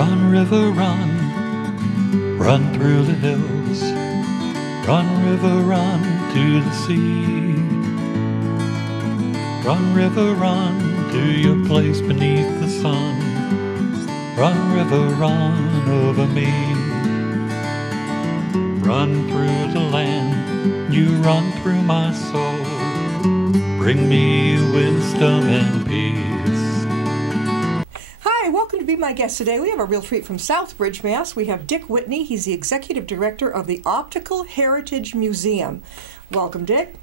Run, river, run, run through the hills. Run, river, run to the sea. Run, river, run to your place beneath the sun. Run, river, run over me. Run through the land, you run through my soul. Bring me wisdom and peace. Welcome to be my guest today. We have a real treat from Southbridge, Mass. We have Dick Whitney. He's the executive director of the Optical Heritage Museum. Welcome, Dick.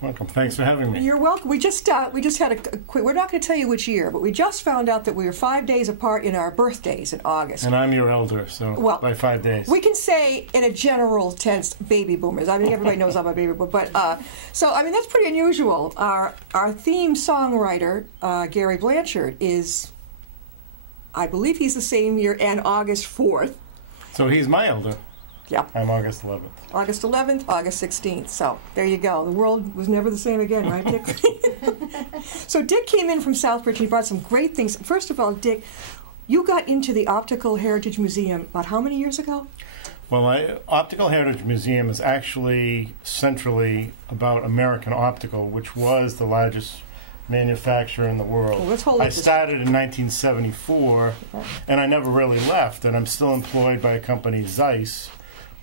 Welcome. Thanks for having me. You're welcome. We just had a quick. We're not going to tell you which year, but we just found out that we were 5 days apart in our birthdays in August. And I'm your elder, so by 5 days. We can say, in a general sense, baby boomers. I mean, everybody knows I'm a baby boomer, but so I mean that's pretty unusual. Our theme songwriter, Gary Blanchard, is. I believe he's the same year and August 4th. So he's my elder. Yeah. I'm August 11th. August 11th, August 16th. So there you go. The world was never the same again, right, Dick? So Dick came in from Southbridge and he brought some great things. First of all, Dick, you got into the Optical Heritage Museum about how many years ago? Well, Optical Heritage Museum is actually centrally about American Optical, which was the largest manufacturer in the world. Well, I started in 1974, and I never really left, and I'm still employed by a company, Zeiss,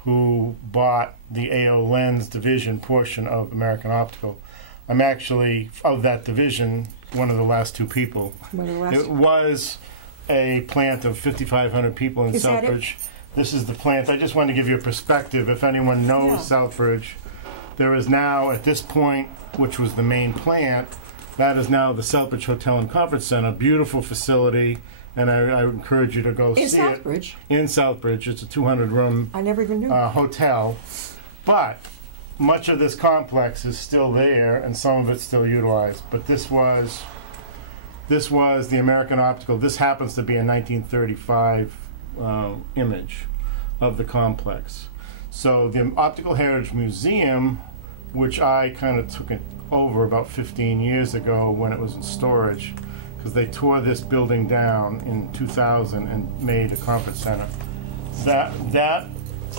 who bought the AO Lens division portion of American Optical. I'm actually, of that division, one of the last two people. It was a plant of 5,500 people in Southbridge. This is the plant. I just wanted to give you a perspective. If anyone knows Southbridge, there is now, at this point, which was the main plant, that is now the Southbridge Hotel and Conference Center. Beautiful facility, and I encourage you to go see it. In Southbridge. It's a 200-room I never even knew. Hotel. But much of this complex is still there, and some of it's still utilized. But this was the American Optical. This happens to be a 1935 image of the complex. So the Optical Heritage Museum, which I kind of took it over about 15 years ago when it was in storage, because they tore this building down in 2000 and made a conference center. That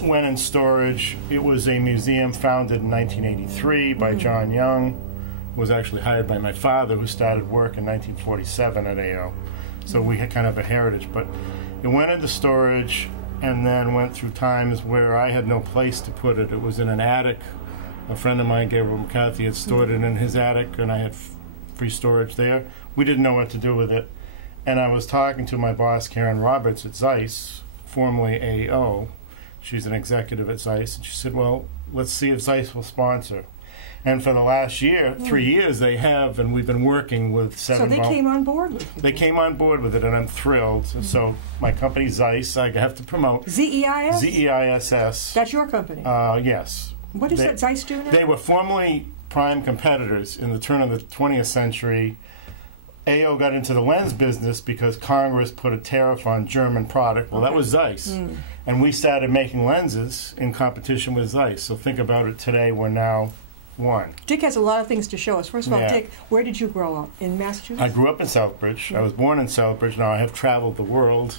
went in storage. It was a museum founded in 1983 by John Young, who was actually hired by my father, who started work in 1947 at AO. So we had kind of a heritage, but it went into storage and then went through times where I had no place to put it. It was in an attic. A friend of mine, Gabriel McCarthy, had stored it in his attic, and I had free storage there. We didn't know what to do with it. And I was talking to my boss, Karen Roberts, at Zeiss, formerly AO. She's an executive at Zeiss. And she said, well, let's see if Zeiss will sponsor. And for the last year, 3 years, they have, and we've been working with seven. So they came on board with it? They came on board with it, and I'm thrilled. So my company, Zeiss, I have to promote. Z-E-I-S? Z-E-I-S-S. That's your company? Yes. What does that Zeiss do now? They were formerly prime competitors in the turn of the 20th century. AO got into the lens business because Congress put a tariff on German product. Well, that was Zeiss. And we started making lenses in competition with Zeiss. So think about it today, we're now one. Dick has a lot of things to show us. First of all, Dick, where did you grow up? In Massachusetts? I grew up in Southbridge. I was born in Southbridge. Now I have traveled the world.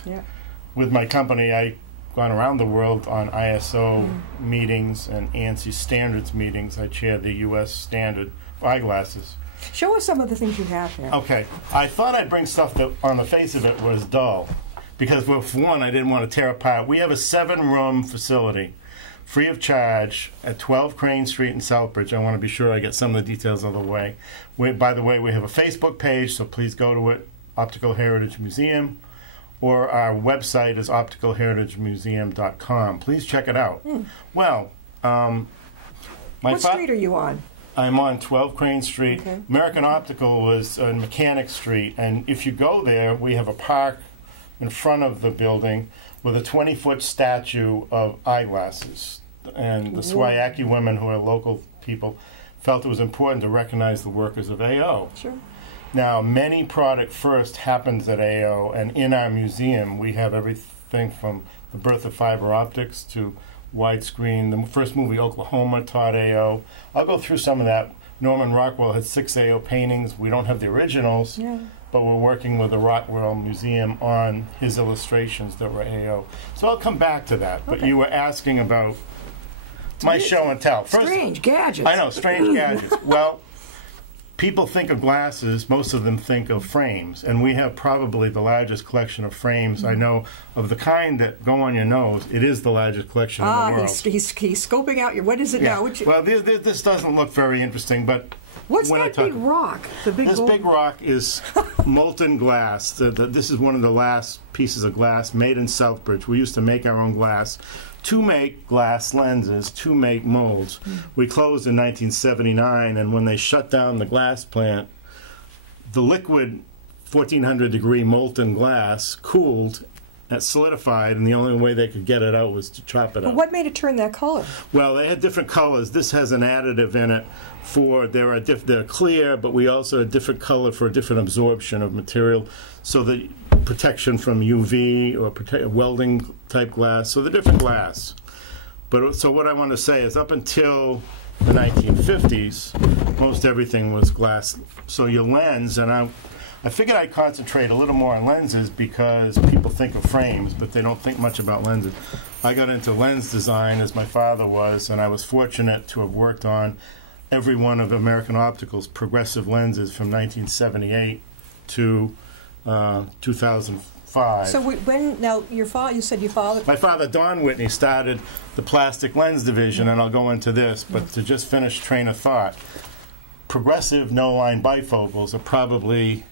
With my company, I've gone around the world on ISO meetings and ANSI standards meetings. I chair the U.S. standard for eyeglasses. Show us some of the things you have here. Okay. I thought I'd bring stuff that on the face of it was dull, because for one, I didn't want to tear apart. We have a 7-room facility, free of charge, at 12 Crane Street in Southbridge. I want to be sure I get some of the details out of the way. By the way, we have a Facebook page, so please go to it, Optical Heritage Museum. Or our website is opticalheritagemuseum.com. Please check it out. Well, what street are you on? I'm on 12 Crane Street. American Optical was on Mechanic Street, and if you go there, we have a park in front of the building with a 20-foot statue of eyeglasses. And the Swayaki women, who are local people, felt it was important to recognize the workers of AO. Now, many product first happens at AO, and in our museum, we have everything from the birth of fiber optics to widescreen. The first movie, Oklahoma, taught AO. I'll go through some of that. Norman Rockwell had 6 AO paintings. We don't have the originals, but we're working with the Rockwell Museum on his illustrations that were AO. So I'll come back to that. But you were asking about my show and tell. First, strange gadgets. I know, strange gadgets. Well, people think of glasses, most of them think of frames, and we have probably the largest collection of frames I know of the kind that go on your nose. It is the largest collection in the world. He's scoping out your, what is it now? Well, this doesn't look very interesting, but what's when that big rock? This big rock is molten glass. This is one of the last pieces of glass made in Southbridge. We used to make our own glass to make glass lenses, to make molds. We closed in 1979, and when they shut down the glass plant, the liquid 1400 degree molten glass cooled, solidified, and the only way they could get it out was to chop it up. What made it turn that color? Well, they had different colors. This has an additive in it they're clear, but we also have a different color for a different absorption of material, so the protection from UV or welding type glass, so the different glass. But so what I want to say is up until the 1950s, most everything was glass. So your lens, and I figured I'd concentrate a little more on lenses because people think of frames, but they don't think much about lenses. I got into lens design as my father was, and I was fortunate to have worked on every one of American Optical's progressive lenses from 1978 to 2005. So now your father, you said your father... My father, Don Whitney, started the plastic lens division, and I'll go into this, but to just finish train of thought, progressive no-line bifocals are probably,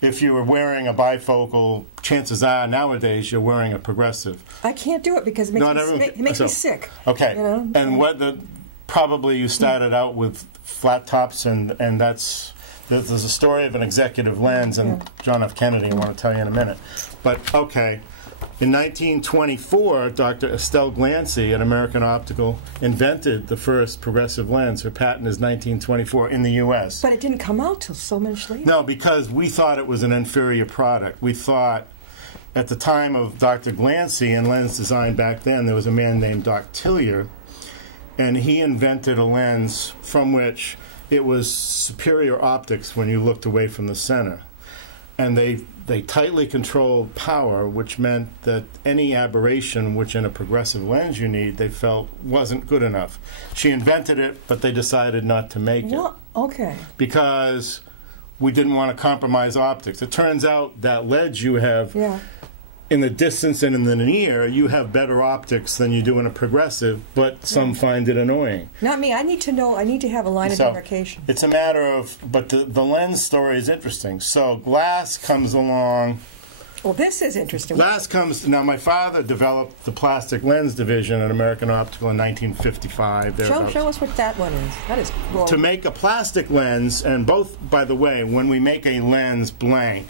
if you were wearing a bifocal, chances are nowadays you're wearing a progressive. I can't do it because it makes me sick. Okay, you know? And probably you started out with flat tops, and there's a story of an executive lens, and John F. Kennedy I want to tell you in a minute. But, okay, in 1924, Dr. Estelle Glancy at American Optical invented the first progressive lens. Her patent is 1924 in the U.S. But it didn't come out till so much later. No, because we thought it was an inferior product. We thought, at the time of Dr. Glancy and lens design back then, there was a man named Doc Tillier, and he invented a lens from which it was superior optics when you looked away from the center. And they tightly controlled power, which meant that any aberration, which in a progressive lens you need, they felt wasn't good enough. She invented it, but they decided not to make it. Okay. Because we didn't want to compromise optics. It turns out that ledge you have in the distance and in the near, you have better optics than you do in a progressive, but some find it annoying. Not me. I need to know. I need to have a line of demarcation. It's a matter of, but the lens story is interesting. So glass comes along. Well, this is interesting. Now my father developed the plastic lens division at American Optical in 1955. Show us what that one is. That is cool. To make a plastic lens, and both, by the way, when we make a lens blank,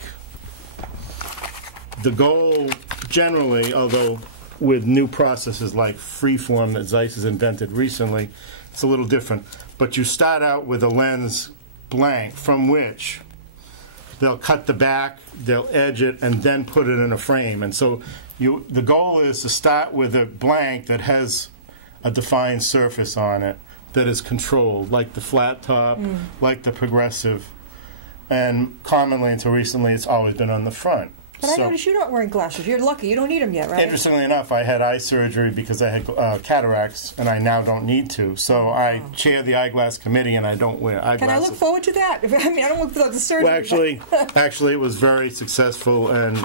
the goal generally, although with new processes like freeform that Zeiss has invented recently, it's a little different. But you start out with a lens blank from which they'll cut the back, they'll edge it, and then put it in a frame. And so the goal is to start with a blank that has a defined surface on it that is controlled, like the flat top, like the progressive. And commonly, until recently, it's always been on the front. But I noticed you're not wearing glasses. You're lucky. You don't need them yet, right? Interestingly enough, I had eye surgery because I had cataracts, and I now don't need to. So I chair the eyeglass committee, and I don't wear eyeglasses. Can I look forward to that? I mean, I don't look for the surgery. Well, actually, it was very successful, and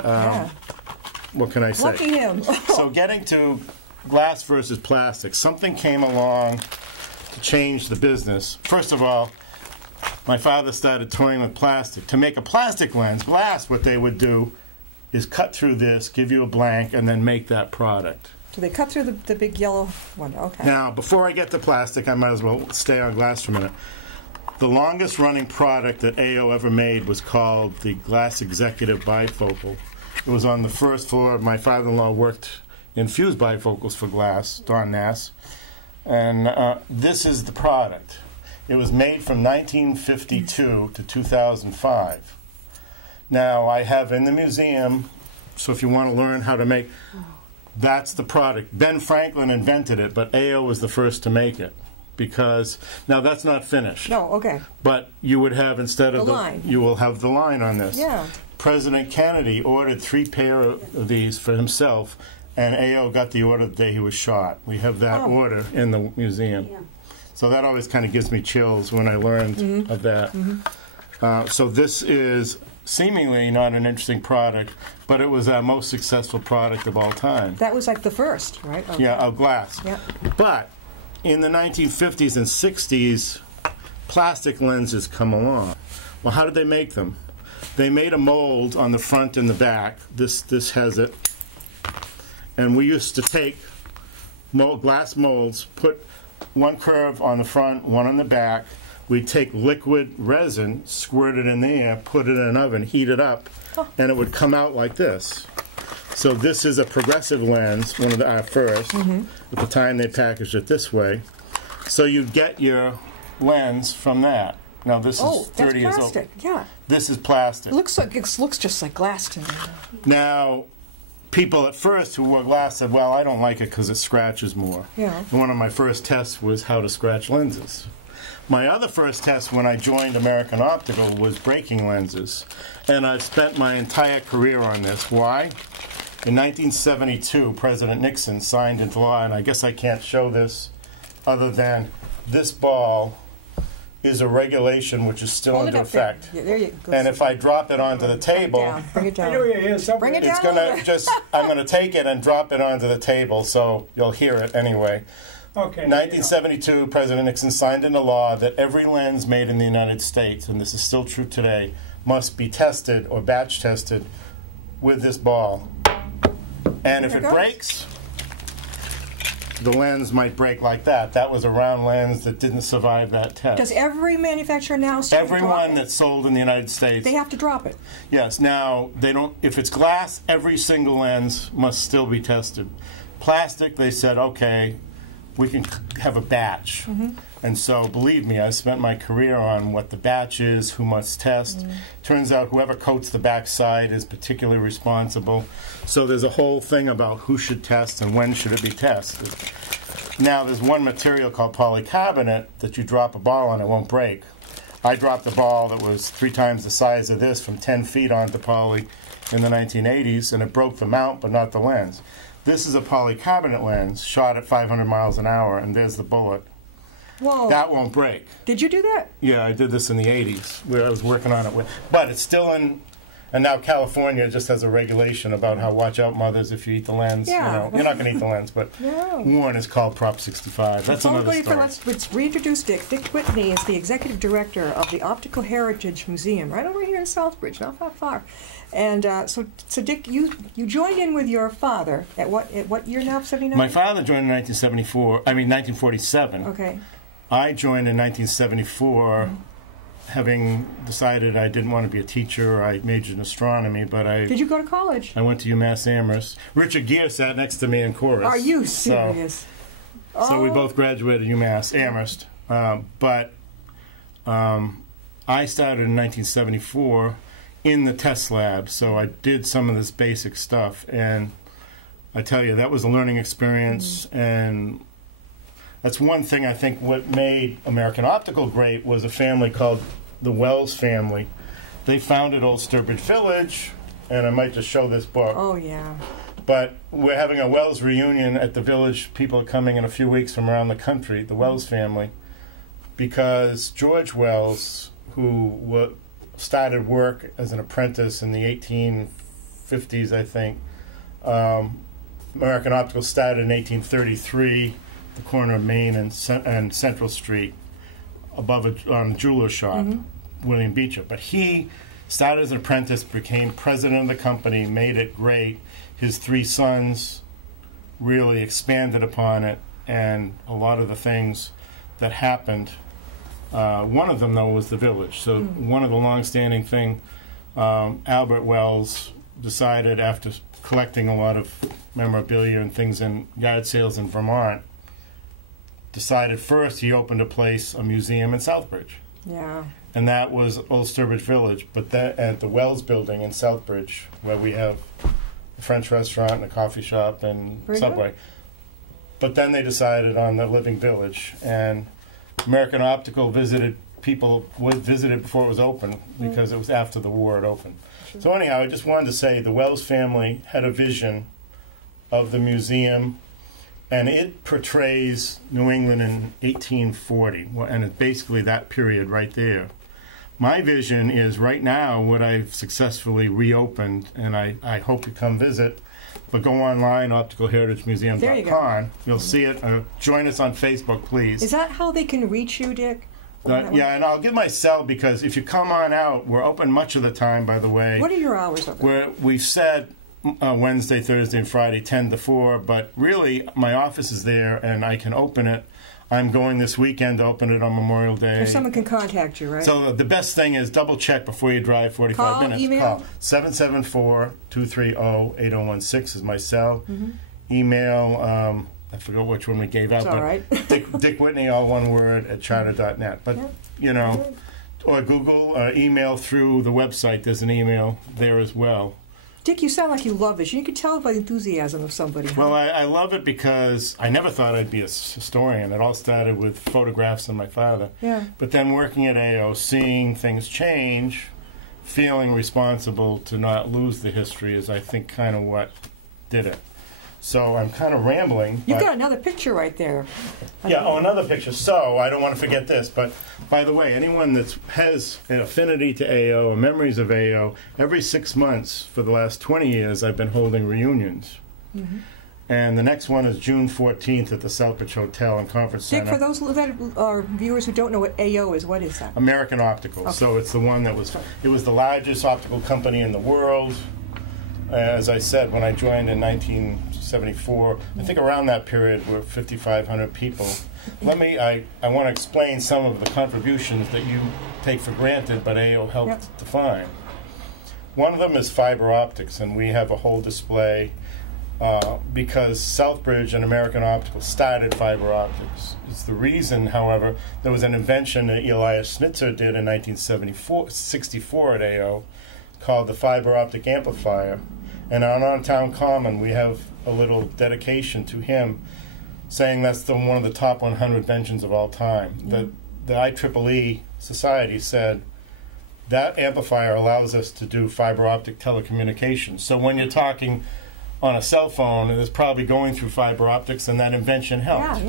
what can I say? Lucky him. So getting to glass versus plastic, something came along to change the business. First of all, my father started toying with plastic. To make a plastic lens, glass, what they would do is cut through this, give you a blank, and then make that product. So they cut through the big yellow one. Okay. Now, before I get to plastic, I might as well stay on glass for a minute. The longest running product that AO ever made was called the Glass Executive Bifocal. It was on the first floor. My father-in-law worked in fused bifocals for glass, Don Nass. And this is the product. It was made from 1952 to 2005. Now, I have in the museum, so if you want to learn how to make, that's the product. Ben Franklin invented it, but AO was the first to make it. because now that's not finished. No, okay. But you would have, instead of The line. you will have the line on this. Yeah. President Kennedy ordered 3 pair of these for himself, and A.O. got the order the day he was shot. We have that order in the museum. Yeah. So that always kind of gives me chills when I learned of that. So this is seemingly not an interesting product, but it was our most successful product of all time. That was like the first, right? Okay. Yeah, of glass. Yeah. But in the 1950s and 60s, plastic lenses come along. Well, how did they make them? They made a mold on the front and the back. This has it. And we used to take glass molds, put one curve on the front, one on the back. We'd take liquid resin, squirt it in the air, put it in an oven, heat it up, and it would come out like this. So this is a progressive lens, one of our first. At the time they packaged it this way. So you get your lens from that. Now this is 30 years old. Plastic. Yeah. This is plastic. It looks just like glass to me. Now, people at first who wore glass said, well, I don't like it because it scratches more. Yeah. And one of my first tests was how to scratch lenses. My other first test when I joined American Optical was breaking lenses. And I've spent my entire career on this. Why? In 1972, President Nixon signed into law, and I guess I can't show this other than this ball is a regulation which is still Hold it into up there. effect. Yeah, there you go. And if I drop it onto the table, Bring it I down. know you're here somewhere. Bring it it's down. gonna just, I'm gonna take it and drop it onto the table, so you'll hear it anyway. Okay. 1972, President Nixon signed into law that every lens made in the United States, and this is still true today, must be tested or batch tested with this ball. And if There it it goes. breaks, the lens might break like that. That was a round lens that didn't survive that test. Does every manufacturer now start to drop Everyone it? that's sold in the United States. They have to drop it. Yes. Now, they don't. If it's glass, every single lens must still be tested. Plastic, they said, okay, we can have a batch. And so, believe me, I spent my career on what the batch is, who must test. Turns out whoever coats the backside is particularly responsible. So there's a whole thing about who should test and when should it be tested. Now, there's one material called polycarbonate that you drop a ball on, it won't break. I dropped a ball that was 3 times the size of this from 10 feet onto poly in the 1980s, and it broke the mount, but not the lens. This is a polycarbonate lens shot at 500 miles an hour, and there's the bullet. Whoa. That won't break. Did you do that? Yeah, I did this in the 80s, where I was working on it with. But it's still in, and now California just has a regulation about how watch out mothers if you eat the lens. Yeah. You know, you're not going to eat the lens, but No. one is called Prop 65. That's another story. Let's reintroduce Dick. Dick Whitney is the executive director of the Optical Heritage Museum, right over here in Southbridge, not that far. And so Dick, you joined in with your father at what year now? 79. My father joined in 1947. Okay. I joined in 1974, having decided I didn't want to be a teacher. I majored in astronomy, but Did you go to college? I went to UMass Amherst. Richard Gere sat next to me in chorus. Are you So- serious? So we both graduated UMass Amherst. But I started in 1974 in the test lab, so I did some of this basic stuff. And I tell you, that was a learning experience. And that's one thing I think what made American Optical great was a family called the Wells family. They founded Old Sturbridge Village, and I might just show this book. Oh yeah. But we're having a Wells reunion at the village. People are coming in a few weeks from around the country, the Wells family, because George Wells, who started work as an apprentice in the 1850s, I think. American Optical started in 1833, the corner of Main and Central Street, above a jeweler shop, William Beecher. But he started as an apprentice, became president of the company, made it great. His 3 sons really expanded upon it, and a lot of the things that happened. One of them, though, was the village. So one of the long-standing thing, Albert Wells decided after collecting a lot of memorabilia and things in yard sales in Vermont, decided first he opened a museum in Southbridge. Yeah. And that was Old Sturbridge Village, but then at the Wells Building in Southbridge, where we have a French restaurant and a coffee shop and Very Subway. good. But then they decided on the Living Village, and American Optical visited before it was open because it was after the war it opened. Sure. So anyhow, I just wanted to say the Wells family had a vision of the museum, and it portrays New England in 1840, and it's basically that period right there. My vision is right now what I've successfully reopened, and I hope you come visit, but go online, opticalheritagemuseum.com. There you go. You'll see it. Join us on Facebook, please. Is that how they can reach you, Dick? Yeah, and I'll give my cell because if you come on out, we're open much of the time, by the way. What are your hours open? We've said Wednesday, Thursday, and Friday, 10 to 4, but really my office is there and I can open it. I'm going this weekend to open it on Memorial Day. If someone can contact you, right? So the best thing is double check before you drive 45 minutes. Email? Call 774-230-8016 is my cell. Email, I forgot which one we gave out. It's all right. Dick Whitney, all one word, at charter.net. But, you know, or Google, email through the website. There's an email there as well. Dick, you sound like you love this. You can tell by the enthusiasm of somebody. Huh? Well, I love it because I never thought I'd be a historian. It all started with photographs of my father. Yeah. But then working at AO, seeing things change, feeling responsible to not lose the history is, I think, kind of what did it. So I'm kind of rambling. You've got another picture right there. Yeah, another picture. So I don't want to forget this, but by the way, anyone that has an affinity to AO or memories of AO, every 6 months for the last 20 years, I've been holding reunions. And the next one is June 14th at the Southbridge Hotel and Conference Center. Dick, for those that are viewers who don't know what AO is, what is that? American Optical. Okay. So it's the one that was, it was the largest optical company in the world. As I said, when I joined in 1974, I think around that period were 5,500 people. I want to explain some of the contributions that you take for granted, but AO helped define. One of them is fiber optics, and we have a whole display because Southbridge and American Optical started fiber optics. It's the reason, however, there was an invention that Elias Schnitzer did in 1964 at AO called the fiber optic amplifier. And on Town Common, we have a little dedication to him, saying that's one of the top 100 inventions of all time. The IEEE Society said that amplifier allows us to do fiber optic telecommunications. So when you're talking on a cell phone, it's probably going through fiber optics, and that invention helped.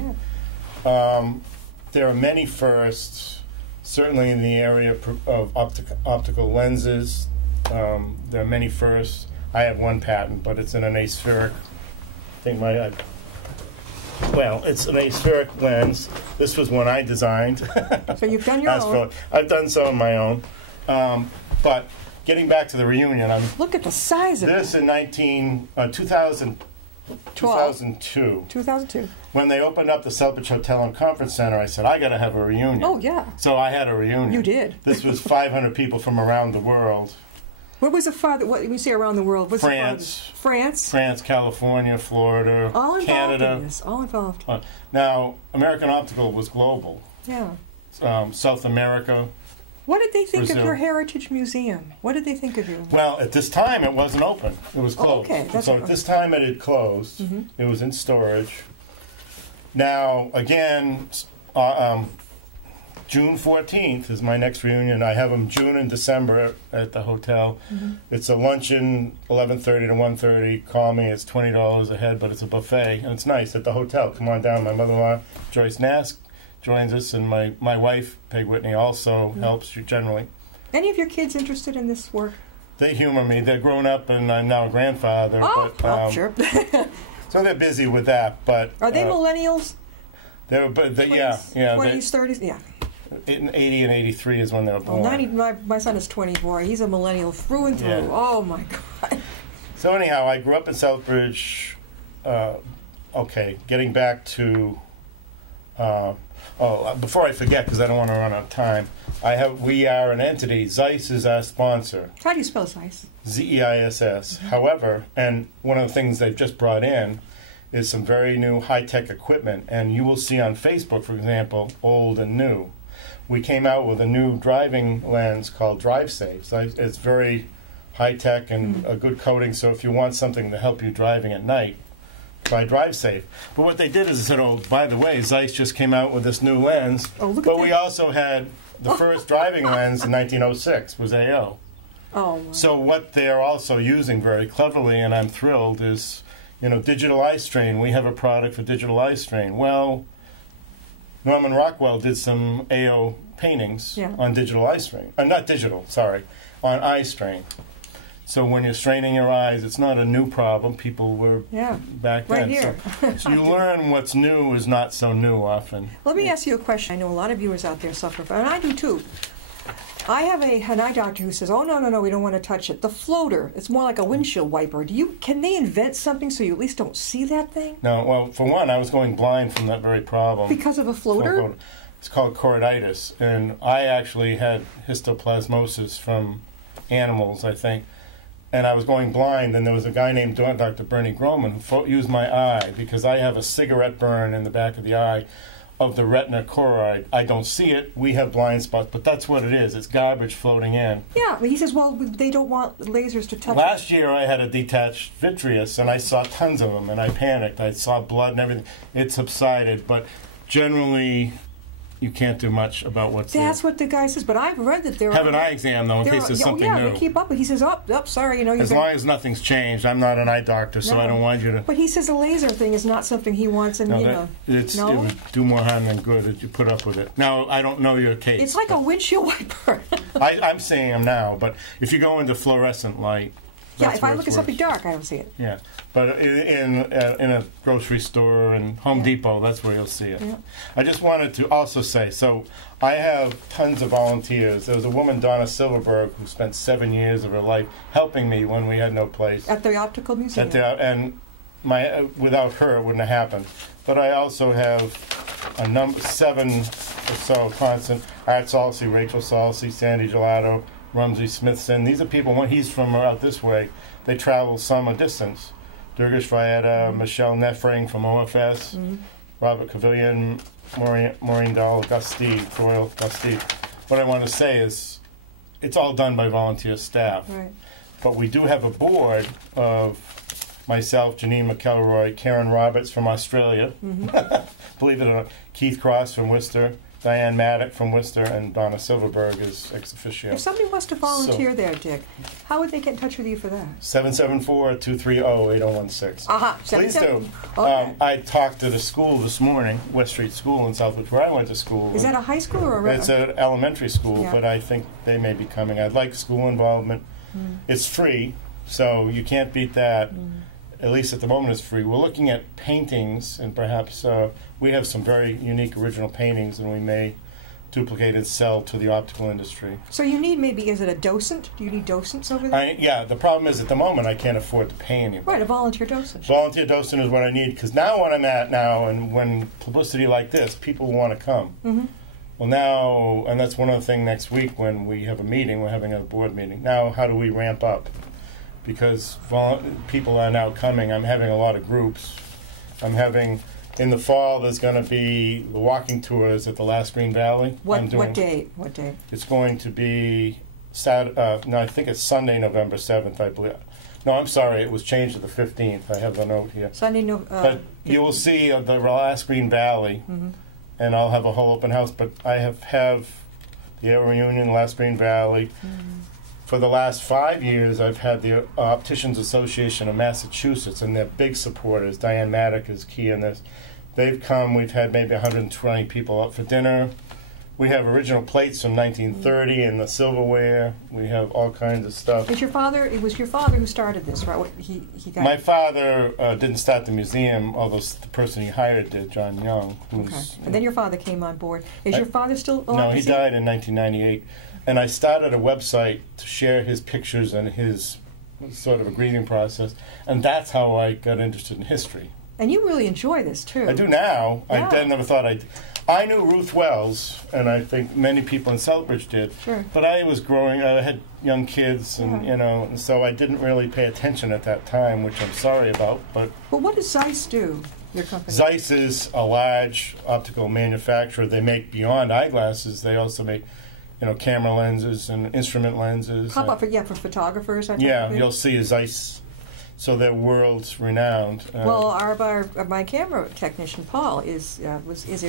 There are many firsts, certainly in the area of optical lenses. There are many firsts. I have one patent, but it's in an aspheric. It's an aspheric lens. This was one I designed. So you've done your own. I've done some of my own. But getting back to the reunion, look at the size of this in 2002. 2002. When they opened up the Southbridge Hotel and Conference Center, I said, I got to have a reunion. Oh, yeah. So I had a reunion. You did. This was 500 people from around the world. What was the farther? What we say around the world? What's France, France, California, Florida, all involved Canada. In this. All involved. Now, American Optical was global. Yeah. South America. What did they think Brazil. of your Heritage Museum? What did they think of you? Well, at this time, it wasn't open. It was closed. Oh, okay. So at this time, it had closed. It was in storage. Now, again, June 14th is my next reunion. I have them June and December at the hotel. It's a luncheon, 11:30 to 1:30. Call me. It's $20 a head, but it's a buffet. And it's nice at the hotel. Come on down. My mother-in-law, Joyce Nask, joins us, and my wife, Peg Whitney, also helps generally. Any of your kids interested in this work? They humor me. They're grown up, and I'm now a grandfather. Oh, but, sure. So they're busy with that. But are they millennials? They're, but 20s, 30s, yeah. In 80 and 83 is when they were born. 90, my son is 24. He's a millennial through and through. Yeah. Oh, my God. So anyhow, I grew up in Southbridge. Getting back to... before I forget, because I don't want to run out of time, we are an entity. Zeiss is our sponsor. How do you spell Zeiss? Z-E-I-S-S. However, and one of the things they've just brought in is some very new high-tech equipment. And you will see on Facebook, for example, old and new. We came out with a new driving lens called DriveSafe. So it's very high-tech and a good coating. So if you want something to help you driving at night, by Drive Safe. But what they did is they said, oh, by the way, Zeiss just came out with this new lens. Oh, look but at we that. also had the first driving lens in 1906 was AO. Oh, wow. So what they're also using very cleverly, and I'm thrilled, is, you know, digital eye strain. We have a product for digital eye strain. Well, Norman Rockwell did some AO paintings on digital eye strain. Not digital, sorry, on eye strain. So when you're straining your eyes, it's not a new problem. People were back then. Right here. So you learn what's new is not so new often. Let me ask you a question. I know a lot of viewers out there suffer from, and I do too. I have an eye doctor who says, "Oh no, we don't want to touch it." The floater, it's more like a windshield wiper. Can they invent something so you at least don't see that thing? No, well, for one, I was going blind from that very problem. Because of a floater? It's called choroiditis, and I actually had histoplasmosis from animals, I think. And I was going blind, and there was a guy named Dr. Bernie Groman who used my eye because I have a cigarette burn in the back of the eye of the retina choroid. I don't see it. We have blind spots, but that's what it is. It's garbage floating in. Yeah, but he says, well, they don't want lasers to touch Last year I had a detached vitreous, and I saw tons of them, and I panicked. I saw blood and everything. It subsided, but generally you can't do much about what's That's there. what the guy says, but I've read that there Have are... an eye exam, though, in case there's something new. they keep up, but he says, oh, sorry, you know... As long as nothing's changed. I'm not an eye doctor, so I don't want you to... But he says the laser thing is not something he wants, and, It would do more harm than good if you put up with it. Now, I don't know your case. It's like a windshield wiper. I'm seeing them now, but if you go into fluorescent light... if I look at something dark, I don't see it. Yeah, but in a grocery store and Home Depot, that's where you'll see it. Yeah. I just wanted to also say, so I have tons of volunteers. There was a woman, Donna Silverberg, who spent 7 years of her life helping me when we had no place. At the Optical Museum. And without her, it wouldn't have happened. But I also have 7 or so constant, Art Salsi, Rachel Salsi, Sandy Gelato, Rumsey Smithson. These are people, he's from out this way, they travel some a distance. Durgesh Vayeta, Michelle Neffring from OFS, Robert Cavillion, Maureen Dahl, Doyle Gustede. What I want to say is, it's all done by volunteer staff. Right. But we do have a board of myself, Janine McElroy, Karen Roberts from Australia, believe it or not, Keith Cross from Worcester, Diane Maddock from Worcester, and Donna Silverberg is ex officio. If somebody wants to volunteer there, Dick, how would they get in touch with you for that? 774-230-8016. Please do. Okay. I talked to the school this morning, West Street School in Southwood, where I went to school. Is that a high school or a... It's an elementary school, but I think they may be coming. I'd like school involvement. It's free, so you can't beat that. At least at the moment it's free. We're looking at paintings, and perhaps we have some very unique original paintings, and we may duplicate and sell to the optical industry. So you need maybe, is it a docent? Do you need docents over there? Yeah, the problem is at the moment I can't afford to pay anybody. Right, a volunteer docent. Volunteer docent is what I need, because now what I'm at now, and when publicity like this, people want to come. Well now, and that's one other thing next week when we have a meeting, we're having a board meeting. Now how do we ramp up? Because people are now coming. I'm having a lot of groups. I'm having, in the fall, there's going to be the walking tours at the Last Green Valley. What date? It's going to be I think it's Sunday, November 7th, I believe. No, I'm sorry, it was changed to the 15th. I have a note here. But you will see the Last Green Valley, and I'll have a whole open house. But I have the Air Reunion, Last Green Valley. For the last 5 years, I've had the Opticians Association of Massachusetts, and they're big supporters. Diane Maddock is key in this. They've come. We've had maybe 120 people up for dinner. We have original plates from 1930 and the silverware. We have all kinds of stuff. It was your father who started this, right? My father didn't start the museum, although the person he hired did, John Young. And then your father came on board. Is your father still alive? No, he died in 1998. And I started a website to share his pictures and his sort of a grieving process. And that's how I got interested in history. And you really enjoy this, too. I do now. Yeah. I never thought I knew Ruth Wells, and I think many people in Southbridge did. Sure. But I was growing. I had young kids, and and so I didn't really pay attention at that time, which I'm sorry about. But what does Zeiss do? Your company? Zeiss is a large optical manufacturer. They make beyond eyeglasses. They also make, camera lenses and instrument lenses. How about for photographers? I think. Yeah, you'll see a Zeiss so they're world renowned. Well, my camera technician Paul is a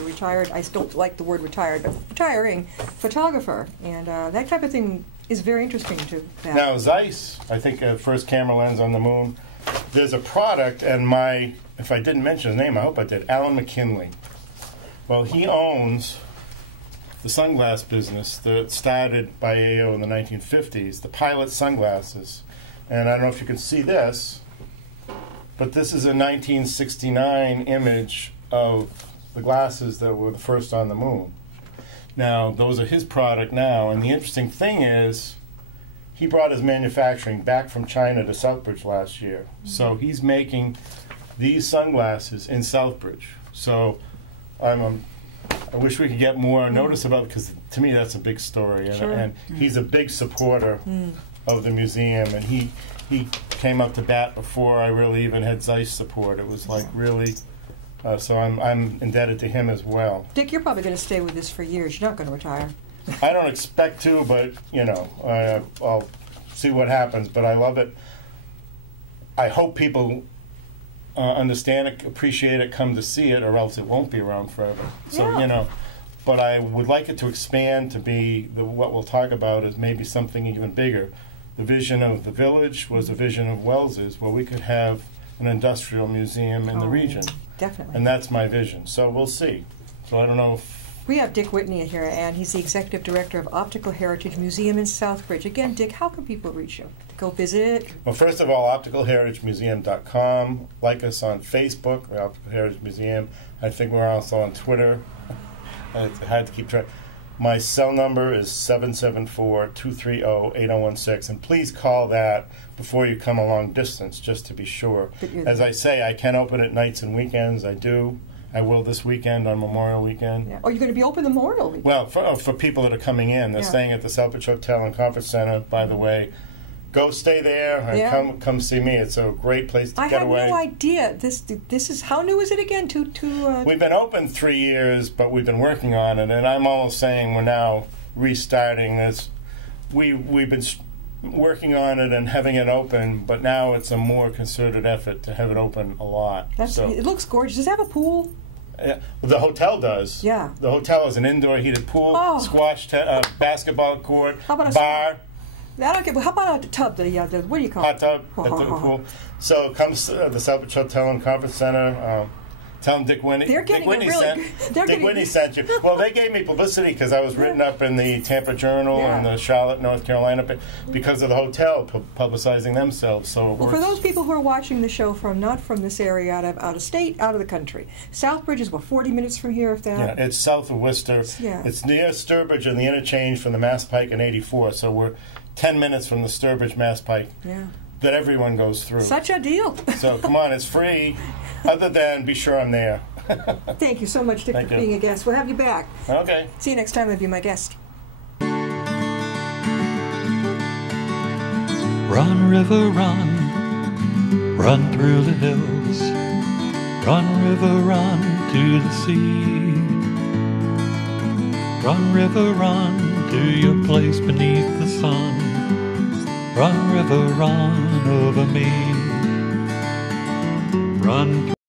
retired. I don't like the word retired, but retiring photographer, and that type of thing is very interesting to that. Now Zeiss, I think first camera lens on the moon. There's a product, and if I didn't mention his name, I hope I did. Alan McKinley. Well, he owns the sunglass business that started by AO in the 1950s, the Pilot sunglasses. And I don't know if you can see this, but this is a 1969 image of the glasses that were the first on the moon. Now, those are his product now, and the interesting thing is he brought his manufacturing back from China to Southbridge last year. So he's making these sunglasses in Southbridge. So I wish we could get more notice about it, because to me that's a big story, and he's a big supporter of the museum, and he came up to bat before I really even had Zeiss support. It was like really, so I'm indebted to him as well. Dick, you're probably going to stay with this for years. You're not going to retire. I don't expect to, but I'll see what happens. But I love it. I hope people understand it, appreciate it, come to see it, or else it won't be around forever. So but I would like it to expand to be what we'll talk about is maybe something even bigger. The vision of the village was a vision of Wells's, where we could have an industrial museum in the region. Definitely. And that's my vision. So we'll see. So I don't know if... We have Dick Whitney here, and he's the Executive Director of Optical Heritage Museum in Southbridge. Again, Dick, how can people reach you? Go visit? Well, first of all, opticalheritagemuseum.com. Like us on Facebook, the Optical Heritage Museum. I think we're also on Twitter. I had to keep track. My cell number is 774-230-8016, and please call that before you come a long distance, just to be sure. As I say, I can open at nights and weekends. I do. I will this weekend on Memorial Weekend. Yeah. Oh, you're going to be open the Memorial Weekend? Well, for people that are coming in. They're staying at the Southbridge Hotel and Conference Center, by the way. Go stay there and come see me. It's a great place to get away. I had no idea. This is, how new is it again? We've been open 3 years, but we've been working on it, and I'm almost saying we're now restarting this. We've been working on it and having it open, but now it's a more concerted effort to have it open a lot. It looks gorgeous. Does it have a pool? Yeah, the hotel does. Yeah. The hotel has an indoor heated pool, squash, basketball court, bar. I don't get. How about a tub? The what do you call hot it? tub at the pool. So it comes to the Southbridge Hotel and Conference Center. Tell them Dick Whitney. Dick Whitney sent you. Well, they gave me publicity because I was written up in the Tampa Journal and the Charlotte, North Carolina, because of the hotel publicizing themselves. So for those people who are watching the show not from this area, out of state, out of the country, Southbridge is 40 minutes from here, if that. Yeah, it's south of Worcester. It's near Sturbridge and the interchange from the Mass Pike and 84. So we're 10 minutes from the Sturbridge Mass Pike. Yeah. That everyone goes through. Such a deal. So come on, it's free. Other than be sure I'm there. Thank you so much, Dick, for being a guest. We'll have you back. Okay. See you next time. I'll be my guest. Run, river, run. Run through the hills. Run, river, run to the sea. Run, river, run to your place beneath the sun. Run, river, run over me. Run